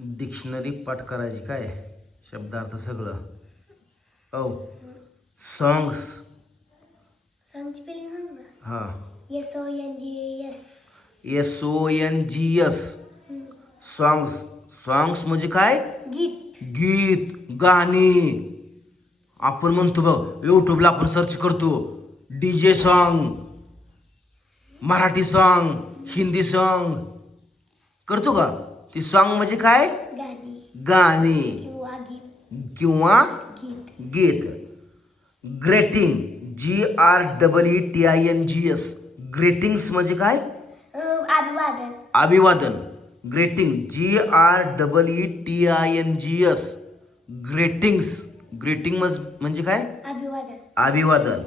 Dictionary पाठ करायची काय? शब्दार्थ सगळं. औ. सॉंग्स सांगची पेली सांग ना हां. S O N G S S O N G S songs songs म्हणजे काय? गीत. गीत गाणी. आपण म्हणतो बघ यूट्यूबला आपण सर्च करतो. D J song Marathi song Hindi song करतो का? ती सॉन्ग म्हणजे काय? गाणी. किंवा गीत. Greeting G R double E T I N G S greetings म्हणजे काय? अभिवादन. अभिवादन. Greeting G R double E T I N G S greetings greeting म्हणजे काय? अभिवादन. अभिवादन.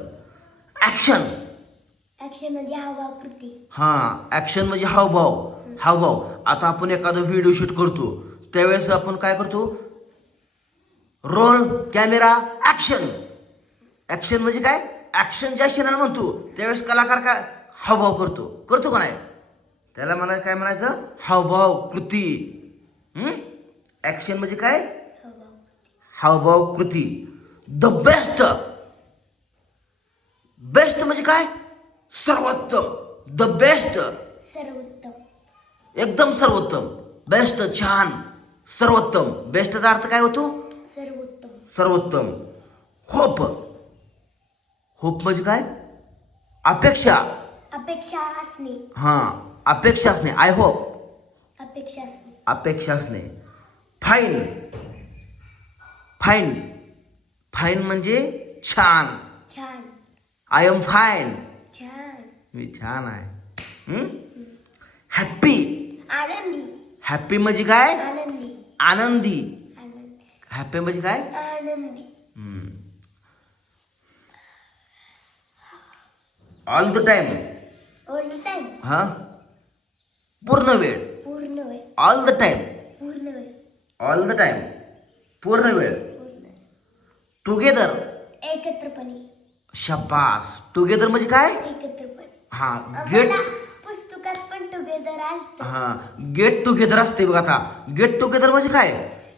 ऍक्शन ऍक्शन म्हणजे हवा कृती. हा ऍक्शन म्हणजे हावभाव. हावभाव आता आपण एखादा व्हिडिओ शूट करतो. त्यावेळेस आपण काय करतो? रोल कॅमेरा ॲक्शन ॲक्शन म्हणजे काय? ॲक्शन ज्या क्षणाला म्हणतो त्यावेळेस कलाकार काय? हावभाव करतो. करतो का नाही? त्याला मला काय म्हणायचं? हावभाव कृती. ॲक्शन म्हणजे काय? हावभाव कृती. द बेस्ट बेस्ट म्हणजे काय? सर्वोत्तम. द बेस्ट सर्वोत्तम. एकदम सर्वोत्तम. बेस्ट छान सर्वोत्तम. बेस्टचा अर्थ काय होतो? सर्वोत्तम. सर्वोत्तम. होप होप म्हणजे काय? अपेक्षा. अपेक्षा असणे. हा अपेक्षा असणे. आय होप अपेक्षा असणे. अपेक्षा असणे. फाईन फाईन फाईन म्हणजे छान. छान. आय एम फाईन छान. मी छान आहे. हॅप्पी आनंदी। हॅप्पी म्हणजे काय? आनंदी। आनंदी। हॅप्पी म्हणजे काय? आनंदी। All the time all time हा? पूर्ण वेळ. पूर्ण वेळ। ऑल द टाइम पूर्ण वेळ। ऑल द टाइम पूर्ण वेळ. टुगेदर एकत्रपणे। शबास. टुगेदर म्हणजे काय? एकत्रपणे। हा गेट पुस्तकात पण टुगेदर आलत. हा गेट टुगेदर असते बघ आता. गेट टुगेदर म्हणजे काय?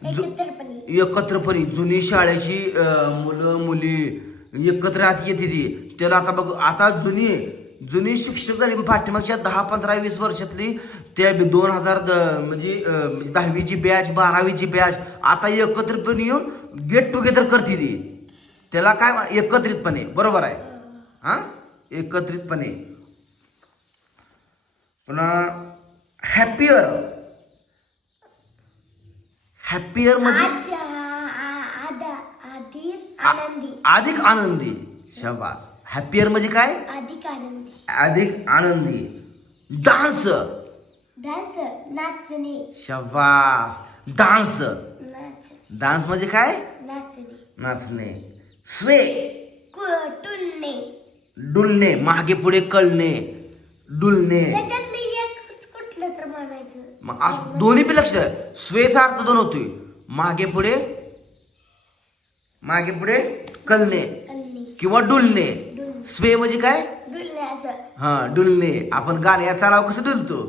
एकत्रपणे. एकत्रपणे. जुनी शाळेची अं, मुलं मुली एकत्र आत येते ती. त्याला आता बघ आता जुनी जुनी शिक्षक झाली पाठीमागच्या दहा पंधरा वीस वर्षातली त्या दोन हजार म्हणजे अं, म्हणजे दहावीची बॅच बारावीची बॅच आता एकत्रितपणे येऊन गेट टुगेदर करते ती. त्याला काय एकत्रितपणे. बरोबर आहे? हा? एकत्रितपणे. पुन्हा हॅपियर हॅपियर म्हणजे? आनंदी. अधिक आनंदी. शबास. हॅपियर म्हणजे काय? अधिक आनंदी. अधिक आनंदी. डान्स डान्स नाचणे. शबास. डान्स डान्स म्हणजे काय? नाचणे. नाचणे. स्वे टुलणे डुलणे. मागे पुढे कळणे. डुलणे त्याच्यातलं एकच कुठलं तर म्हणायचं मग असं दोन्ही बी लक्ष. स्वेचा अर्थ दोन होतोय. मागे पुढे मागे पुढे कल्ली किंवा डुलणे. डुल स्वे म्हणजे काय? हा डुलणे. आपण गाण्या चालाव कसं डुलतो?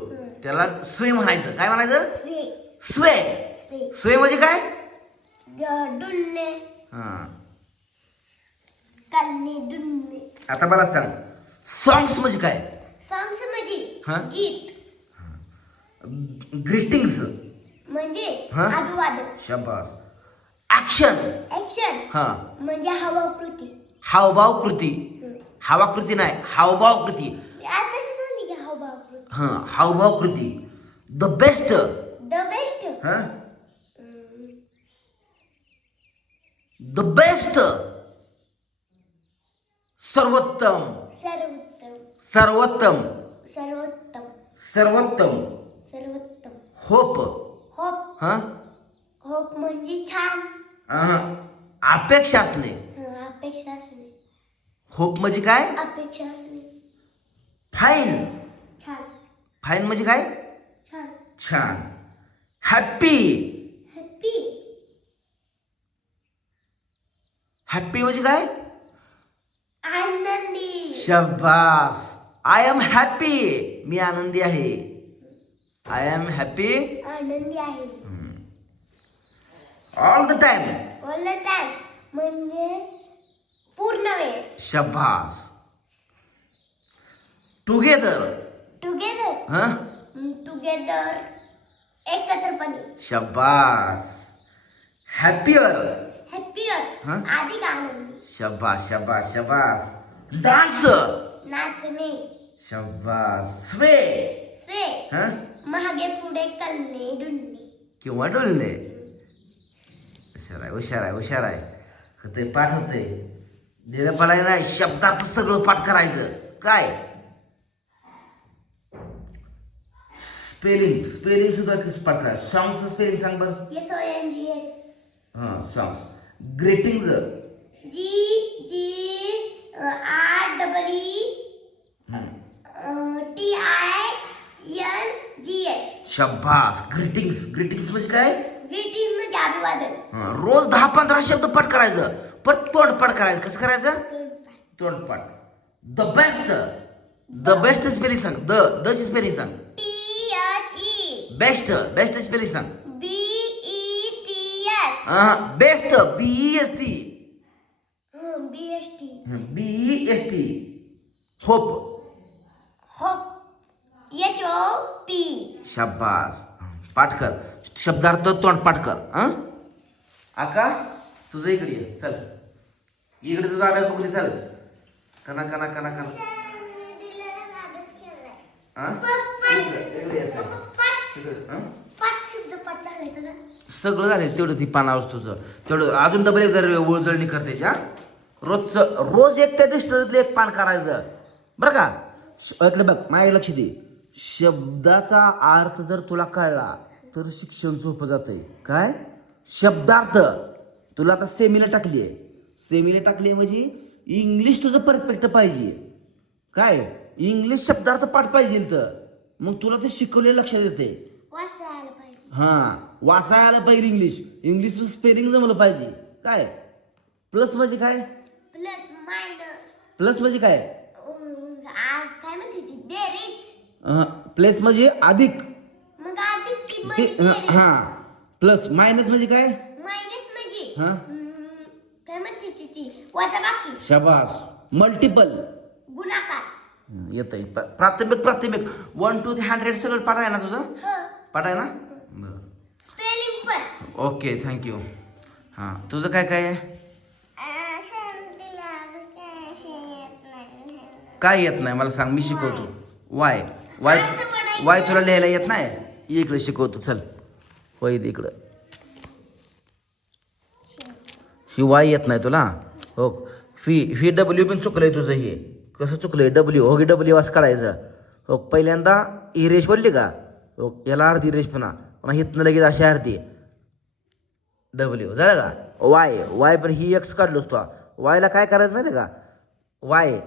त्याला स्वे म्हणायचं. काय म्हणायचं? स्वे. स्वे. म्हणजे काय? डुलणे. हा. आता मला सांग. सॉंग्स म्हणजे काय? सॉंग्स म्हणजे हा? गीत. ग्रीटिंग्स म्हणजे हा? अभिवादन. शबास. ऍक्शन ऍक्शन हा. म्हणजे हवाकृती हावभाव कृती. हावा कृती नाही हावभाव कृती. आताच म्हणली की हवाकृती हा हावभाव कृती. द बेस्ट द बेस्ट हा? द बेस्ट सर्वोत्तम. सर्वोत्तम. सर्वोत्तम. सर्वोत्तम. सर्वोत्तम. सर्वोत्तम. होप. होप. हा? होप म्हणजे छान. अहं. अपेक्षा असणे हं, अपेक्षा असणे होप म्हणजे काय? अपेक्षा असणे फाईन छान. फाईन म्हणजे काय? छान. छान. हॅप्पी. हॅपी हॅप्पी म्हणजे काय? आनंदी. शबास. आय एम हॅपी मी आनंदी आहे. आय एम हॅपी आनंदी आहे. All the time all the time म्हणजे पूर्ण वेळ. शब्बास टुगेदर टुगेदर हा टुगेदर एकत्रपणे. शब्बास हॅपियर हॅप्पियर हा? अधिक आनंदी. शब्बास शब्बास शब्बास डान्स नाचणे. शब्बास स्वे से हा महागे पुढे कलणे डुलणे. किंवा डोलणे. हुशार आहे हुशार आहे हुशार आहे. होते पाठ होते दिलं पडाय नाही शब्दात सगळं पाठ करायचं. काय? स्पेलिंग स्पेलिंग सुद्धा कसं पाठ करायचं? सॉंगचं स्पेलिंग सांग बरं. S O N G S हां songs greeting G G R double E T I N G S शब्बास greetings greetings म्हणजे काय? ग्रीटिंग म्हणजे अभिवादन. हां, रोज दहा पंधरा शब्द पाठ करायचं. परत तोंडपाठ करायचं. कसं करायचं? तोंडपाठ the best the best spelling सांग. द द ची स्पेलिंग सांग. T H E best best spelling सांग. B E T S best B S T B S T B S T hope हो एच ओ पी शाबास. पाठ कर शब्दार्थ तोंड कर आका तुझं इकडे ये. चल. इकडे तुझा अभ्यास बघू दे चल. कना कना कना कना सगळं झालं तेवढं ती पानावर तुझं. तेवढं अजून डबल एक जर उळजळणी करते हा? रोजचं रोज एक त्या डिस्टरीतलं एक पान करायचं. बरं का? श- इकडे बघ माझ्या लक्ष दे. शब्दाचा अर्थ जर तुला कळला तर शिक्षण सोपं जातंय. काय? शब्दार्थ. तुला आता सेमीला टाकली आहे सेमीला टाकली म्हणजे इंग्लिश तुझं परफेक्ट पाहिजे. काय? इंग्लिश शब्दार्थ पाठ पाहिजे तर मग तुला ते शिकवले लक्षात येते हा वाचायला आलं पाहिजे इंग्लिश. इंग्लिशचं स्पेलिंग जमलं पाहिजे. काय? प्लस म्हणजे काय? Plus minus. प्लस म्हणजे काय? म्हणते प्लस म्हणजे अधिक. मग आधीच की ते म्हणजे? हा. प्लस मायनस म्हणजे काय? मायनस म्हणजे? हा? हम्म, काय म्हणते ती ती? वजा बाकी. शबास. मल्टिपल. गुणाकार. येत आहे प्राथमिक प्राथमिक. वन टू थ्री हंड्रेड सगळं पाठ आहे ना तुझं? ह. पाठ आहे ना बरं. स्पेलिंग पण. ओके थँक्यू हां. तुझं काय काय आहे? काय येत नाही. मला सांग मी शिकवतो. वाय वाय वाय तुला लिहायला येत नाही? इकडे शिकवतो चल. होय इकडं. ही वाय येत नाही तुला? हो. फी फी डब्ल्यू पण चुकलंय तुझं हे. कसं चुकलंय? डब्ल्यू हो डब्ल्यू असं काढायचं? हो पहिल्यांदा ही रेश बोलली का? हो याला अर्धी रेश पुन्हा. पुन्हा हितनं लगेच अशी अर्धी डब्ल्यू झालं का? वाय वाय पण ही एक्स काढलोस तो. वायला काय करायचं माहिती आहे का? वाय.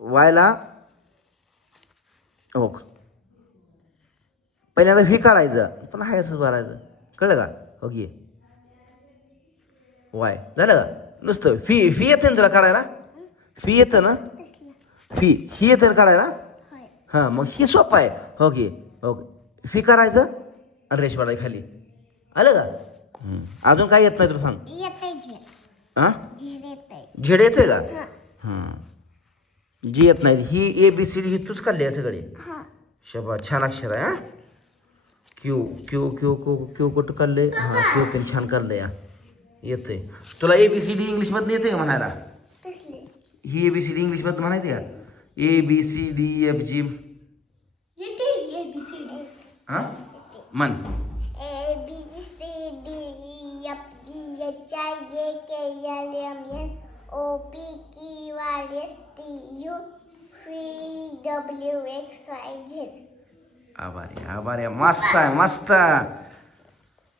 वायला हो पहिल्यांदा व्ही काढायचं पण हाय असं भरायचं. कळलं का? हो घे वाय. झालं का? नुसतं फी फी येते ना तुला काढायला? फी येतं ना? फी ही येते ना काढायला? हां मग ही सोपं आहे. हो घे हो फी करायचं आणि रेश वाढाय खाली. आलं का. अजून काय येत नाही तुला सांग? हां झेड. येते झेड येते का? हां. जी येत नाही ही ए बी सी डी ही तूच काढली आहे सगळी हा। शबा छान अक्षर आहे हा? Q Q Q Q Q कुठं काढले हाँ क्यू पण छान काढलंय हा? येते तुला ए बी सी डी इंग्लिशमधनं येते का म्हणायला ही ए बी सी डी इंग्लिशमधनं म्हणायते का A B C D F G येते ए बी सी डी हाँ? म्हण A B C D F G H I J K L M N O P Q R S T U V W X Y Z आभारी आभारी. मस्त आहे मस्त.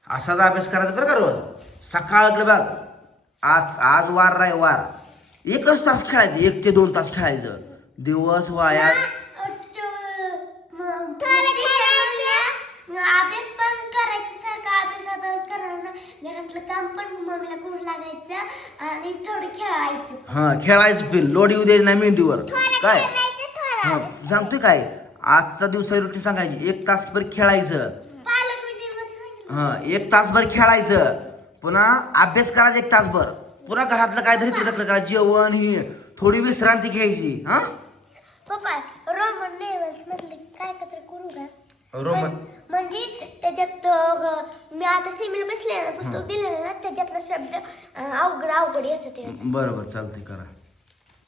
असाच अभ्यास करायचा बरं का रोज? सकाळकडे बघ. आज आज वार राय वार. एकच तास खेळायचं एक ते दोन तास खेळायचं. दिवस वाया अभ्यास पण घरातलं काम पण मम्मीला करू लागायचं आणि थोडं खेळायचं. हा खेळायचं पिन लोड येऊ द्यायचं नाही मेंदीवर. थोडं काय? खेळायचं थोडं हा सांगतोय काय? आजचा दिवस रुटीन सांगायची. एक तास पर खेळायचं. पालक हा एक तासभर खेळायचं. पुन्हा अभ्यास करायचा एक तासभर. पुन्हा घरातलं काहीतरी तिकडे करायचं जेवण ही. थोडी विश्रांती घ्यायची. हा? पप्पा रोमन नेवल्स मधले काय एकत्र करू का? रोमन म्हणजे त्याच्यात मी आता सिमिल बसले ना पुस्तक दिलेलं ना त्याच्यातला शब्द अवघड अवघड येत होते बरं बरं चालतंय करा.